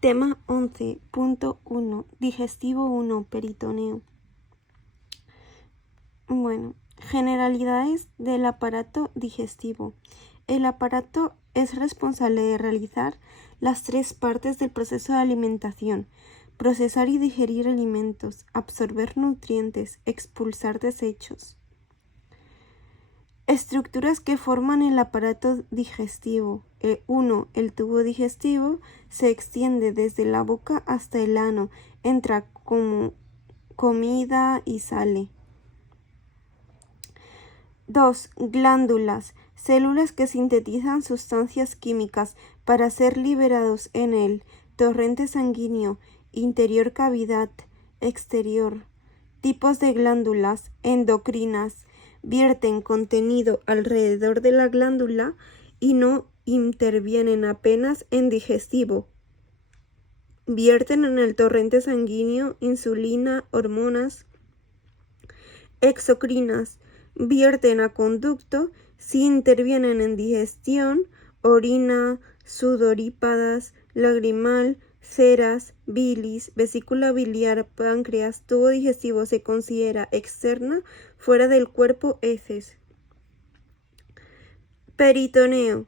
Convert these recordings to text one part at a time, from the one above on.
Tema 11.1. Digestivo 1. Peritoneo. Bueno, generalidades del aparato digestivo. El aparato es responsable de realizar las tres partes del proceso de alimentación: procesar y digerir alimentos, absorber nutrientes, expulsar desechos. Estructuras que forman el aparato digestivo. 1. El tubo digestivo se extiende desde la boca hasta el ano, entra como comida y sale. 2. Glándulas, células que sintetizan sustancias químicas para ser liberados en el torrente sanguíneo, interior cavidad, exterior. Tipos de glándulas endocrinas. Vierten contenido alrededor de la glándula y no intervienen apenas en digestivo. Vierten en el torrente sanguíneo insulina, hormonas. Exocrinas. Vierten a conducto si intervienen en digestión, orina, sudorípadas, lagrimal, ceras, bilis, vesícula biliar, páncreas, tubo digestivo se considera externa, fuera del cuerpo, heces. Peritoneo.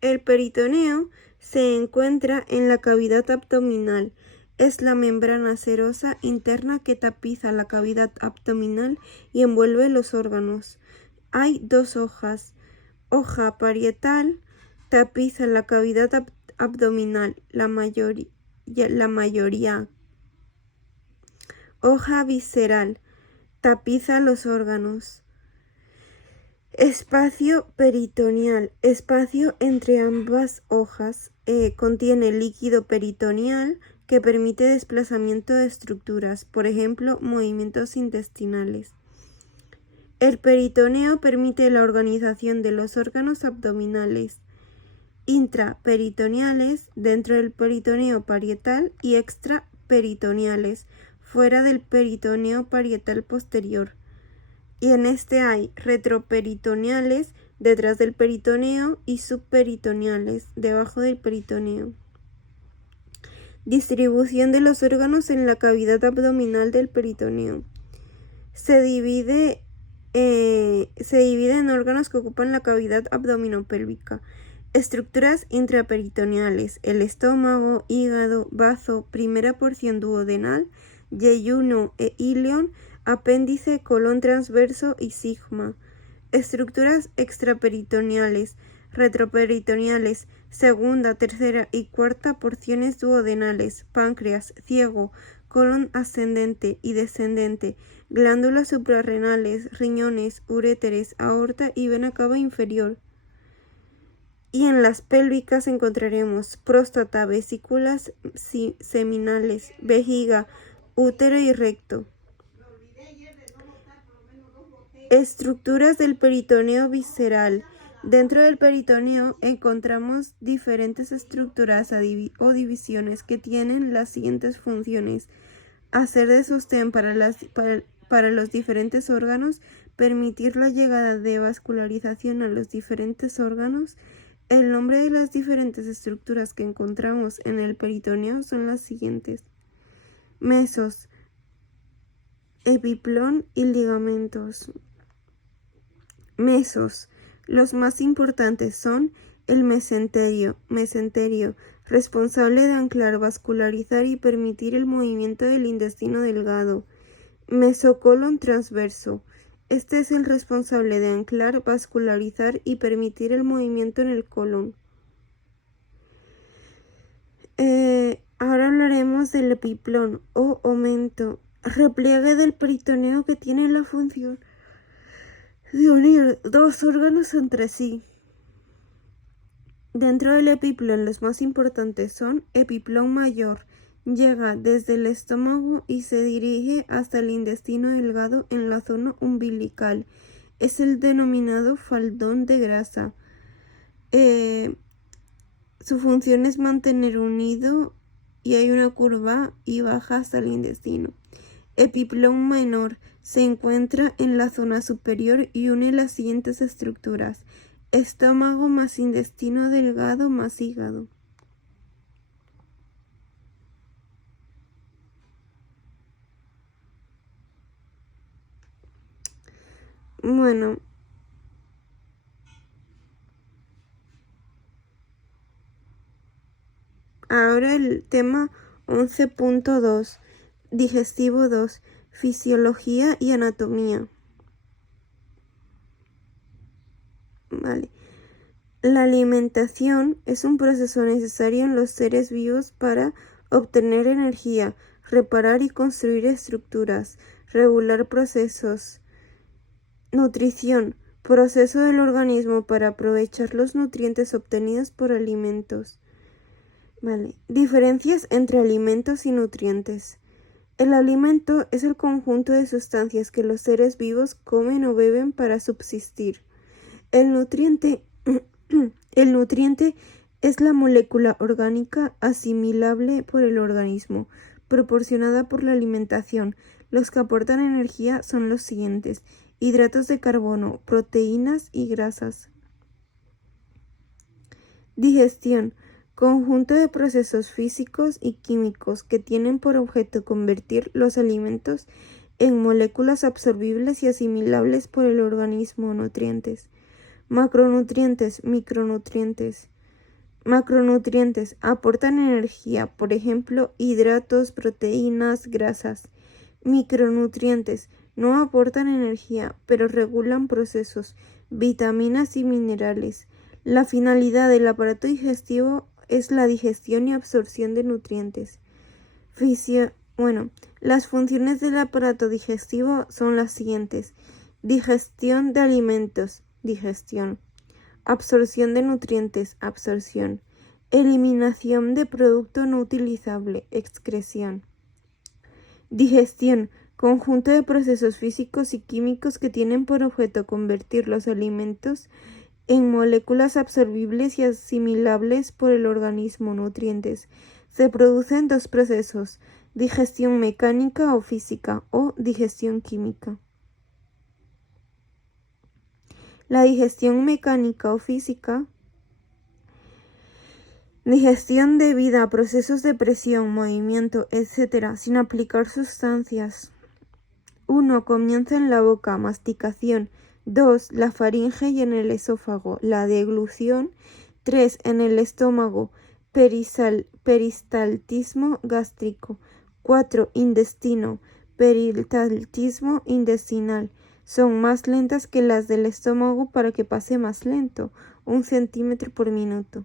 El peritoneo se encuentra en la cavidad abdominal. Es la membrana serosa interna que tapiza la cavidad abdominal y envuelve los órganos. Hay dos hojas. Hoja parietal tapiza la cavidad abdominal, la mayoría. Hoja visceral tapiza los órganos. Espacio peritoneal. Espacio entre ambas hojas. Contiene líquido peritoneal que permite desplazamiento de estructuras, por ejemplo, movimientos intestinales. El peritoneo permite la organización de los órganos abdominales intraperitoneales dentro del peritoneo parietal y extraperitoneales fuera del peritoneo parietal posterior. Y en este hay retroperitoneales detrás del peritoneo y subperitoneales debajo del peritoneo. Distribución de los órganos en la cavidad abdominal del peritoneo. Se divide en órganos que ocupan la cavidad abdominopélvica. Estructuras intraperitoneales: el estómago, hígado, bazo, primera porción duodenal, yeyuno e ilion, apéndice, colon transverso y sigma. Estructuras extraperitoneales: retroperitoneales, segunda, tercera y cuarta porciones duodenales, páncreas, ciego, colon ascendente y descendente, glándulas suprarrenales, riñones, uréteres, aorta y vena cava inferior. Y en las pélvicas encontraremos próstata, vesículas seminales, vejiga, útero y recto. Estructuras del peritoneo visceral. Dentro del peritoneo encontramos diferentes estructuras o divisiones que tienen las siguientes funciones: hacer de sostén para los diferentes órganos, permitir la llegada de vascularización a los diferentes órganos. El nombre de las diferentes estructuras que encontramos en el peritoneo son las siguientes: mesos, epiplón y ligamentos. Mesos. Los más importantes son el mesenterio, responsable de anclar, vascularizar y permitir el movimiento del intestino delgado. Mesocolon transverso. Este es el responsable de anclar, vascularizar y permitir el movimiento en el colon. Ahora hablaremos del epiplón o omento, repliegue del peritoneo que tiene la función de unir dos órganos entre sí. Dentro del epiplón los más importantes son: epiplón mayor, llega desde el estómago y se dirige hasta el intestino delgado en la zona umbilical. Es el denominado faldón de grasa. Su función es mantener unido y hay una curva y baja hasta el intestino. Epiplón menor se encuentra en la zona superior y une las siguientes estructuras: estómago más intestino delgado más hígado. Bueno, ahora el tema 11.2, digestivo 2, fisiología y anatomía. Vale. La alimentación es un proceso necesario en los seres vivos para obtener energía, reparar y construir estructuras, regular procesos. Nutrición, proceso del organismo para aprovechar los nutrientes obtenidos por alimentos. Vale. Diferencias entre alimentos y nutrientes. El alimento es el conjunto de sustancias que los seres vivos comen o beben para subsistir. El nutriente es la molécula orgánica asimilable por el organismo, proporcionada por la alimentación. Los que aportan energía son los siguientes: hidratos de carbono, proteínas y grasas. Digestión, conjunto de procesos físicos y químicos que tienen por objeto convertir los alimentos en moléculas absorbibles y asimilables por el organismo o nutrientes. Macronutrientes, micronutrientes. Macronutrientes aportan energía, por ejemplo, hidratos, proteínas, grasas. Micronutrientes no aportan energía, pero regulan procesos, vitaminas y minerales. La finalidad del aparato digestivo es la digestión y absorción de nutrientes. Las funciones del aparato digestivo son las siguientes: digestión de alimentos, digestión; absorción de nutrientes, absorción; eliminación de producto no utilizable, excreción. Digestión, conjunto de procesos físicos y químicos que tienen por objeto convertir los alimentos en moléculas absorbibles y asimilables por el organismo, nutrientes. Se producen dos procesos: digestión mecánica o física o digestión química. La digestión mecánica o física, digestión debida a procesos de presión, movimiento, etc., sin aplicar sustancias. 1. Comienza en la boca, masticación. 2. La faringe y en el esófago, la deglución. 3. En el estómago, peristaltismo gástrico. 4. Intestino, peristaltismo intestinal. Son más lentas que las del estómago para que pase más lento, 1 centímetro por minuto.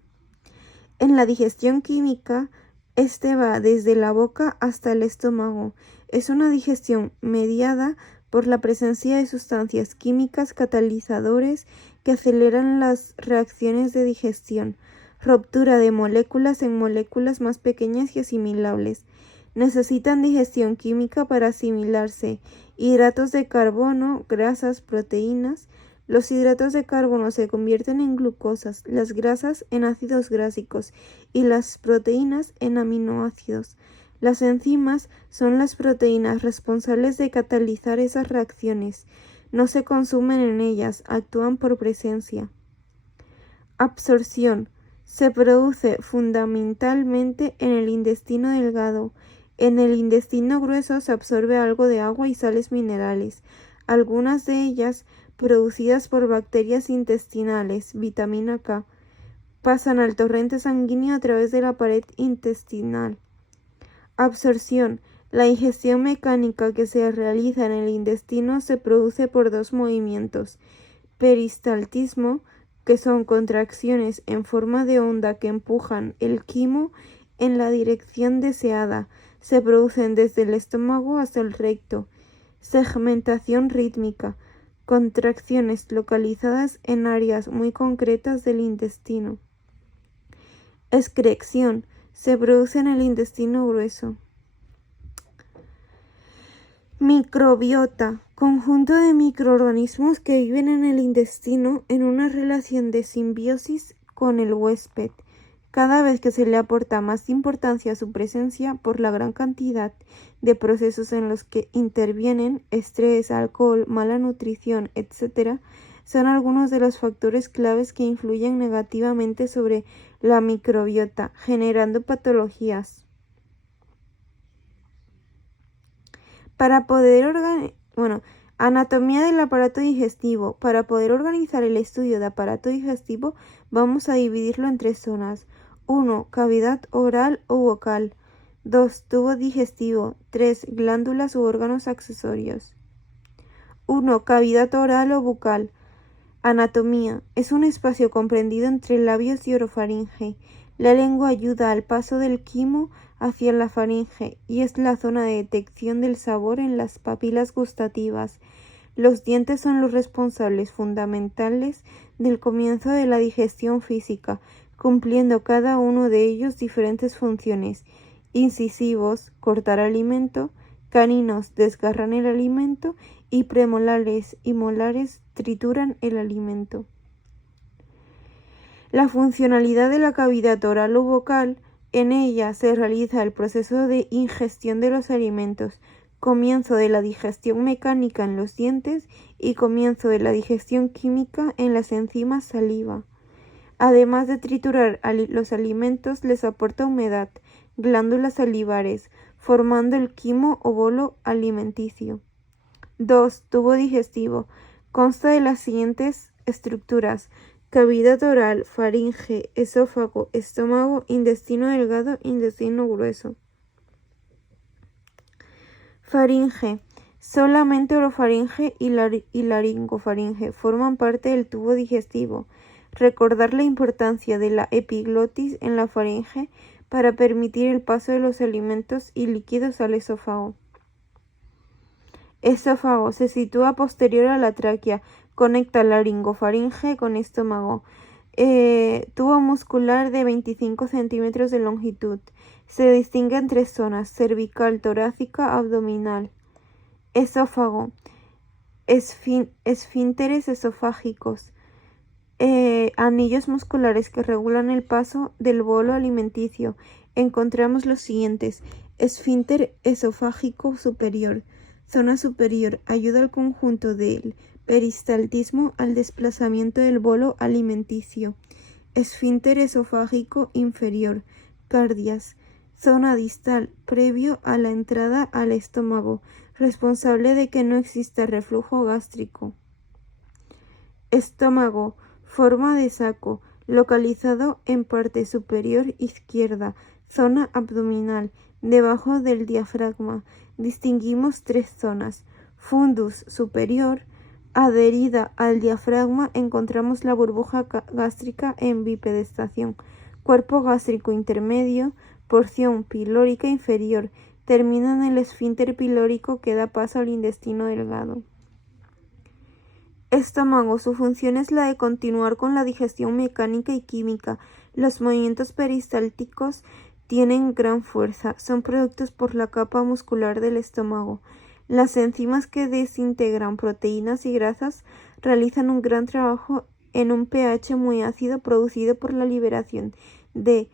En la digestión química, este va desde la boca hasta el estómago. Es una digestión mediada por la presencia de sustancias químicas catalizadores que aceleran las reacciones de digestión, ruptura de moléculas en moléculas más pequeñas y asimilables. Necesitan digestión química para asimilarse: hidratos de carbono, grasas, proteínas. Los hidratos de carbono se convierten en glucosas, las grasas en ácidos grásicos y las proteínas en aminoácidos. Las enzimas son las proteínas responsables de catalizar esas reacciones. No se consumen en ellas, actúan por presencia. Absorción. Se produce fundamentalmente en el intestino delgado. En el intestino grueso se absorbe algo de agua y sales minerales, algunas de ellas producidas por bacterias intestinales, vitamina K, pasan al torrente sanguíneo a través de la pared intestinal. Absorción. La ingestión mecánica que se realiza en el intestino se produce por dos movimientos: peristaltismo, que son contracciones en forma de onda que empujan el quimo en la dirección deseada, se producen desde el estómago hasta el recto. Segmentación rítmica, contracciones localizadas en áreas muy concretas del intestino. Excreción, se produce en el intestino grueso. Microbiota, conjunto de microorganismos que viven en el intestino en una relación de simbiosis con el huésped. Cada vez que se le aporta más importancia a su presencia por la gran cantidad de procesos en los que intervienen, estrés, alcohol, mala nutrición, etc., son algunos de los factores claves que influyen negativamente sobre la microbiota, generando patologías. Para poder Anatomía del aparato digestivo. Para poder organizar el estudio de aparato digestivo, vamos a dividirlo en 3 zonas. 1. Cavidad oral o vocal. 2. Tubo digestivo. 3. Glándulas u órganos accesorios. 1. Cavidad oral o bucal. Anatomía. Es un espacio comprendido entre labios y orofaringe. La lengua ayuda al paso del quimo hacia la faringe y es la zona de detección del sabor en las papilas gustativas. Los dientes son los responsables fundamentales del comienzo de la digestión física, cumpliendo cada uno de ellos diferentes funciones. Incisivos, cortar alimento; caninos, desgarran el alimento; y premolares y molares, trituran el alimento. La funcionalidad de la cavidad oral o vocal. En ella se realiza el proceso de ingestión de los alimentos, comienzo de la digestión mecánica en los dientes y comienzo de la digestión química en las enzimas saliva. Además de triturar los alimentos, les aporta humedad, glándulas salivares, formando el quimo o bolo alimenticio. 2. Tubo digestivo. Consta de las siguientes estructuras: cavidad oral, faringe, esófago, estómago, intestino delgado, intestino grueso. Faringe. Solamente orofaringe y laringofaringe forman parte del tubo digestivo. Recordar la importancia de la epiglotis en la faringe para permitir el paso de los alimentos y líquidos al esófago. Esófago. Se sitúa posterior a la tráquea. Conecta laringofaringe con estómago. Tubo muscular de 25 centímetros de longitud. Se distingue en 3 zonas: cervical, torácica, abdominal. Esófago. Esfínteres esofágicos. Anillos musculares que regulan el paso del bolo alimenticio. Encontramos los siguientes: esfínter esofágico superior. Zona superior. Ayuda al conjunto del peristaltismo al desplazamiento del bolo alimenticio. Esfínter esofágico inferior. Cardias. Zona distal. Previo a la entrada al estómago. Responsable de que no exista reflujo gástrico. Estómago. Forma de saco. Localizado en parte superior izquierda. Zona abdominal. Debajo del diafragma. Distinguimos 3 zonas: fundus superior. Adherida al diafragma encontramos la burbuja gástrica en bipedestación. Cuerpo gástrico intermedio. Porción pilórica inferior. Termina en el esfínter pilórico que da paso al intestino delgado. Estómago. Su función es la de continuar con la digestión mecánica y química. Los movimientos peristálticos tienen gran fuerza. Son productos por la capa muscular del estómago. Las enzimas que desintegran proteínas y grasas realizan un gran trabajo en un pH muy ácido producido por la liberación de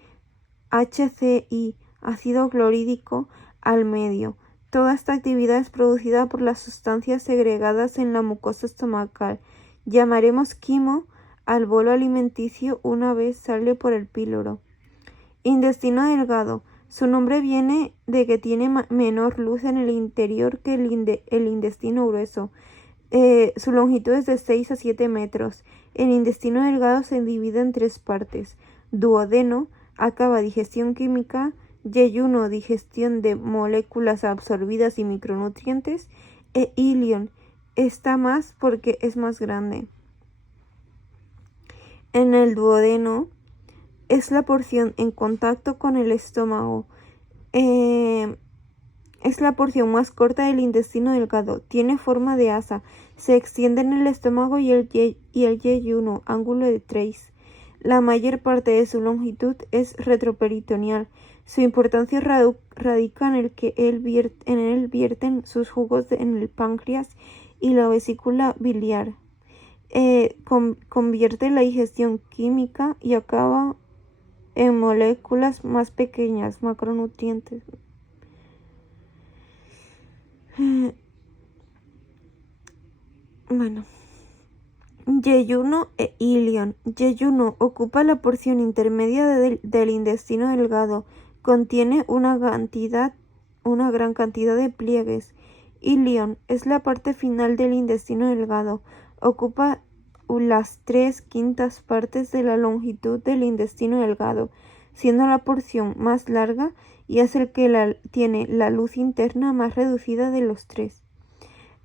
HCl, ácido clorhídrico, al medio. Toda esta actividad es producida por las sustancias segregadas en la mucosa estomacal. Llamaremos quimo al bolo alimenticio una vez sale por el píloro. Intestino delgado. Su nombre viene de que tiene menor luz en el interior que el intestino grueso. Su longitud es de 6 a 7 metros. El intestino delgado se divide en 3 partes: duodeno, acaba digestión química; yeyuno, digestión de moléculas absorbidas y micronutrientes; e ilion, está más porque es más grande. En el duodeno es la porción en contacto con el estómago. Es la porción más corta del intestino delgado. Tiene forma de asa. Se extiende en el estómago y el yeyuno, ángulo de Treis. La mayor parte de su longitud es retroperitoneal. Su importancia radica en el que en él vierten sus jugos en el páncreas y la vesícula biliar. Convierte la digestión química y acaba en moléculas más pequeñas, macronutrientes. Yeyuno e ilion. Yeyuno ocupa la porción intermedia del intestino delgado. Contiene una gran cantidad de pliegues. Ilion es la parte final del intestino delgado. Ocupa las 3/5 partes de la longitud del intestino delgado, siendo la porción más larga y es el que tiene la luz interna más reducida de los tres.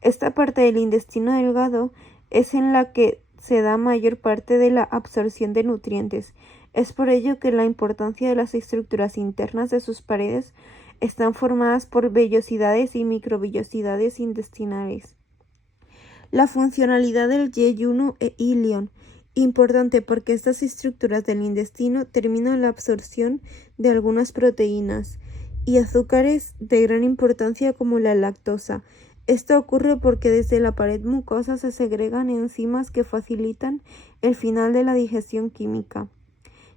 Esta parte del intestino delgado es en la que se da mayor parte de la absorción de nutrientes. Es por ello que la importancia de las estructuras internas de sus paredes están formadas por vellosidades y microvellosidades intestinales. La funcionalidad del yeyuno e ilion, importante porque estas estructuras del intestino terminan la absorción de algunas proteínas y azúcares de gran importancia como la lactosa. Esto ocurre porque desde la pared mucosa se segregan enzimas que facilitan el final de la digestión química.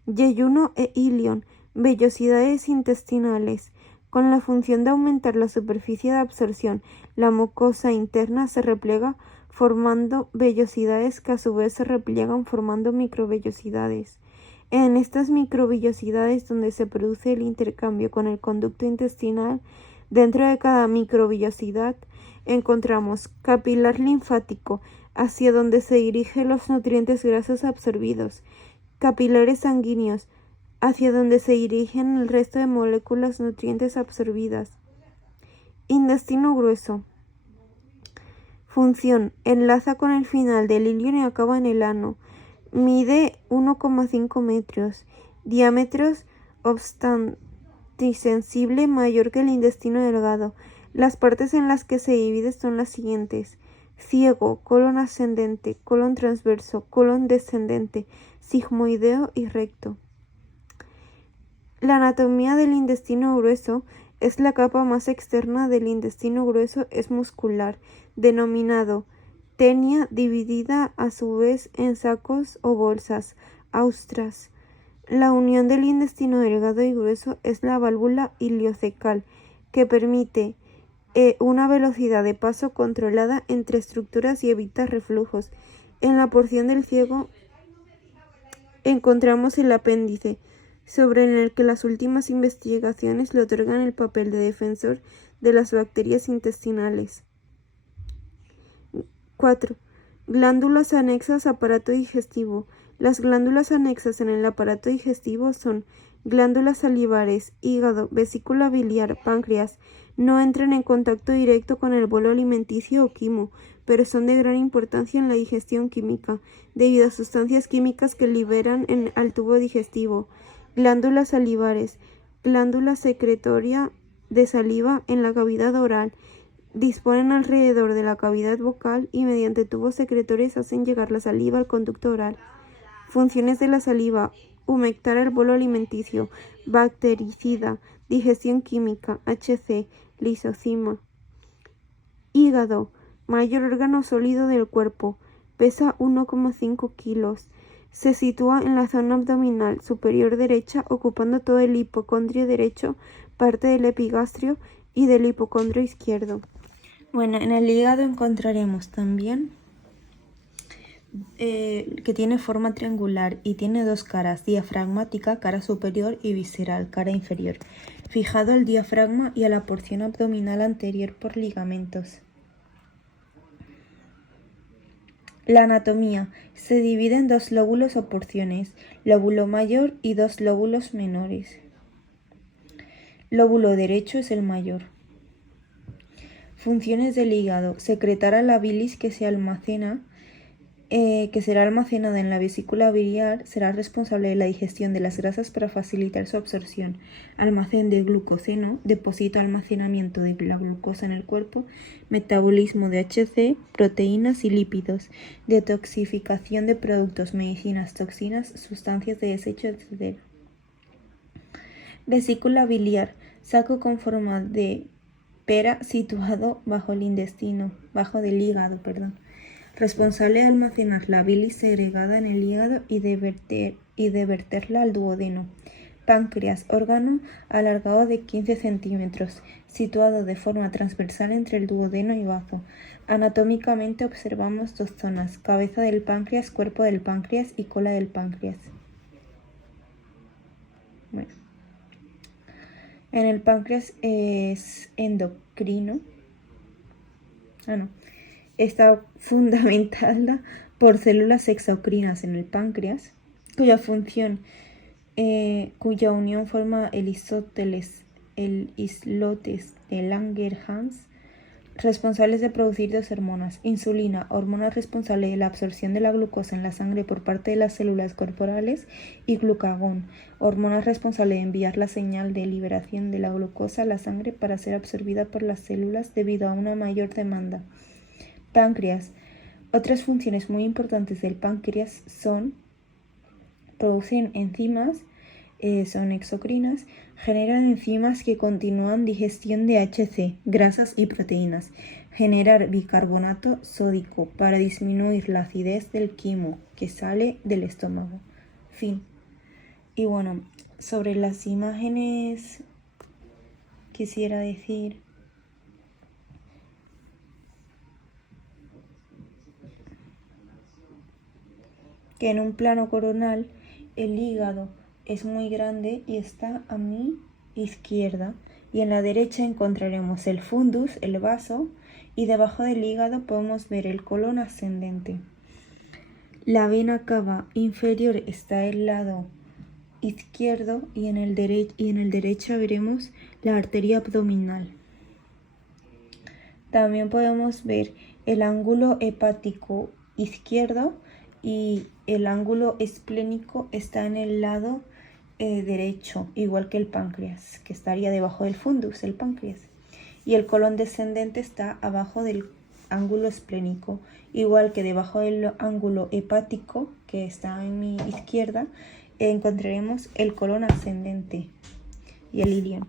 Yeyuno e ilion, vellosidades intestinales. Con la función de aumentar la superficie de absorción, la mucosa interna se repliega formando vellosidades que a su vez se repliegan formando microvellosidades. En estas microvellosidades donde se produce el intercambio con el conducto intestinal, dentro de cada microvellosidad encontramos capilar linfático, hacia donde se dirigen los nutrientes grasos absorbidos, capilares sanguíneos, hacia donde se dirigen el resto de moléculas nutrientes absorbidas. Intestino grueso. Función: enlaza con el final del ilion y acaba en el ano. Mide 1,5 metros. Diámetros obstantisensible mayor que el intestino delgado. Las partes en las que se divide son las siguientes: ciego, colon ascendente, colon transverso, colon descendente, sigmoideo y recto. La anatomía del intestino grueso es la capa más externa del intestino grueso es muscular, denominado tenia, dividida a su vez en sacos o bolsas, austras. La unión del intestino delgado y grueso es la válvula iliocecal, que permite una velocidad de paso controlada entre estructuras y evita reflujos. En la porción del ciego encontramos el apéndice, sobre el que las últimas investigaciones le otorgan el papel de defensor de las bacterias intestinales. 4. Glándulas anexas aparato digestivo. Las glándulas anexas en el aparato digestivo son glándulas salivares, hígado, vesícula biliar, páncreas. No entran en contacto directo con el bolo alimenticio o quimo, pero son de gran importancia en la digestión química, debido a sustancias químicas que liberan al tubo digestivo. Glándulas salivares. Glándula secretoria de saliva en la cavidad oral. Disponen alrededor de la cavidad vocal y mediante tubos secretorios hacen llegar la saliva al conducto oral. Funciones de la saliva: humectar el bolo alimenticio, bactericida, digestión química, HC, lisozima. Hígado, mayor órgano sólido del cuerpo, pesa 1,5 kilos. Se sitúa en la zona abdominal superior derecha, ocupando todo el hipocondrio derecho, parte del epigastrio y del hipocondrio izquierdo. Bueno, en el hígado encontraremos también que tiene forma triangular y tiene dos caras: diafragmática, cara superior, y visceral, cara inferior, fijado al diafragma y a la porción abdominal anterior por ligamentos. La anatomía se divide en dos lóbulos o porciones: lóbulo mayor y dos lóbulos menores. Lóbulo derecho es el mayor. Funciones del hígado: secretar a la bilis que será almacenada en la vesícula biliar, será responsable de la digestión de las grasas para facilitar su absorción, almacén de glucógeno, depósito almacenamiento de la glucosa en el cuerpo, metabolismo de HC, proteínas y lípidos, detoxificación de productos, medicinas, toxinas, sustancias de desecho, etc. Vesícula biliar: saco con forma de pera situado bajo del hígado, responsable de almacenar la bilis segregada en el hígado y de verterla al duodeno. Páncreas: órgano alargado de 15 centímetros, situado de forma transversal entre el duodeno y bazo. Anatómicamente observamos dos zonas: cabeza del páncreas, cuerpo del páncreas y cola del páncreas. Bueno. En el páncreas es endocrino. Está fundamentada por células exocrinas en el páncreas, cuya función, cuya unión forma el islotes de Langerhans, responsables de producir dos hormonas: insulina, hormona responsable de la absorción de la glucosa en la sangre por parte de las células corporales, y glucagón, hormona responsable de enviar la señal de liberación de la glucosa a la sangre para ser absorbida por las células debido a una mayor demanda. Páncreas. Otras funciones muy importantes del páncreas son: producen enzimas, son exocrinas, generan enzimas que continúan digestión de HC, grasas y proteínas, generar bicarbonato sódico para disminuir la acidez del quimo que sale del estómago. Fin. Y bueno, sobre las imágenes quisiera decir que en un plano coronal el hígado es muy grande y está a mi izquierda, y en la derecha encontraremos el fundus, el vaso, y debajo del hígado podemos ver el colon ascendente. La vena cava inferior está del lado izquierdo y en el derecho veremos la arteria abdominal. También podemos ver el ángulo hepático izquierdo, y el ángulo esplénico está en el lado derecho, igual que el páncreas, que estaría debajo del fundus, el páncreas. Y el colon descendente está abajo del ángulo esplénico, igual que debajo del ángulo hepático, que está en mi izquierda, encontraremos el colon ascendente y el ilion.